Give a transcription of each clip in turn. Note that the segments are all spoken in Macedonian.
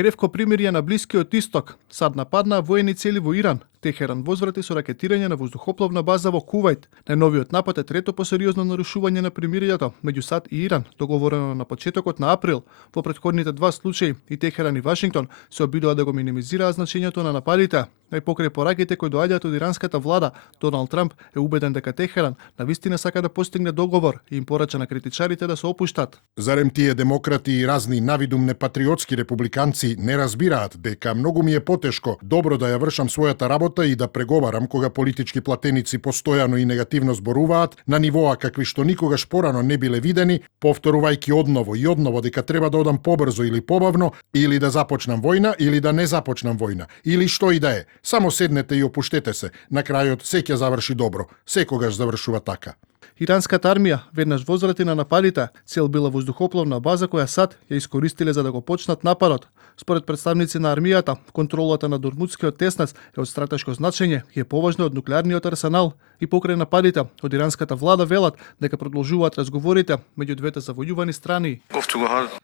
кревко примирие на Блискиот Исток. САД нападнаа воени цели во Иран. Техеран возврати со ракетирање на воздухопловна база во Кувајт. Најновиот напад е трето по сериозно нарушување на примирието меѓу САД и Иран, договорено на почетокот на април. Во претходните два случаи и Техеран и Вашингтон се обидоа да го минимизираат значењето на нападите. Најпокрај пораките кои доаѓаат од иранската влада, Доналд Трамп е убеден дека Техеран навистина сака да постигне договор и им порача на критичарите да се опуштат. Зарем тие демократи и разни навидумне патриотски републиканци не разбираат дека многу ми е потешко добро да ја вршам својата работа и да преговарам кога политички платеници постојано и негативно зборуваат на нивоа какви што никогаш порано не биле видени, повторувајќи одново и одново дека треба да одам побрзо или побавно, или да започнам војна, или да не започнам војна, или што и да е. Само седнете и опуштете се. На крајот се ќе заврши добро. Секогаш завршува така. Иранската армија веднаш возврати на нападите. Цел била воздухопловна база која САД ја искористиле за да го почнат нападот. Според представници на армијата, контролата на Дормутскиот теснец е од стратешко значење и е поважна од нуклеарниот арсенал. И покрај нападите, од иранската влада велат дека продолжуваат разговорите меѓу двете завојувани страни.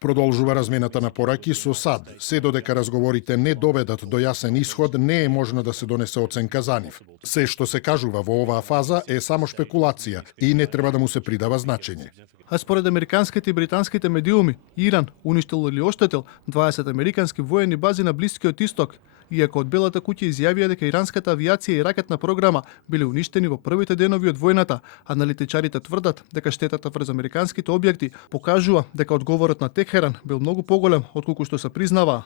Продолжува размената на пораки со САД. Се додека разговорите не доведат до јасен исход, не е можно да се донесе оценка за нив. Се што се кажува во оваа фаза е само шпекулација и не треба да му се придава значење. А според американските и британските медиуми, Иран уништил или оштетил 20 американски воени бази на Блискиот Исток, иако од Белата куќа изјавија дека иранската авиација и ракетна програма биле уништени во првите денови од војната, аналитичарите тврдат дека штетата врз американските објекти покажува дека одговорот на Техеран бил многу поголем отколку што се признава.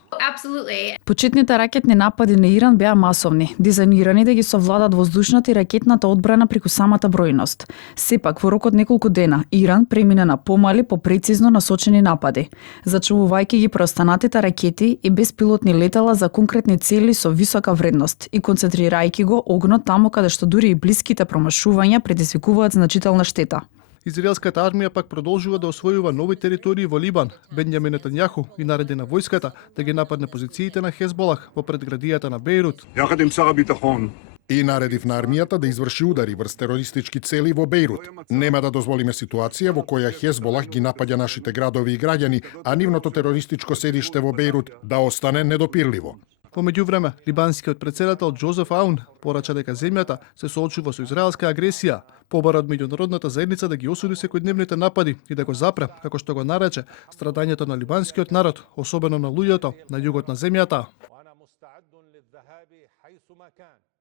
Почетните ракетни напади на Иран беа масовни, дизајнирани да ги совладат воздушната и ракетната одбрана преку самата бројност. Сепак во рок од неколку дена Иран премина на помали, попрецизно насочени напади, зачувувајќи ги преостанатите ракети и беспилотни летала за конкретни цели со висока вредност и концентрирајќи го огнот таму каде што дури и блиските промашувања предизвикуваат значителна штета. Израелската армија пак продолжува да освојува нови територии во Либан. Бенјамин Нетањаху и нареди на војската да ги нападне позициите на Хезболах во предградијата на Бејрут. И наредив на армијата да изврши удари врз терористички цели во Бејрут. Нема да дозволиме ситуација во која Хезболах ги напаѓа нашите градови и граѓани, а нивното терористичко седиште во Бејрут да остане недопирливо. Во меѓувреме, либанскиот председател Џозеф Аун порача дека земјата се соочува со израелска агресија. Побара од меѓународната заедница да ги осуди секојдневните напади и да го запре, како што го нарече, страдањето на либанскиот народ, особено на луѓето на југот на земјата.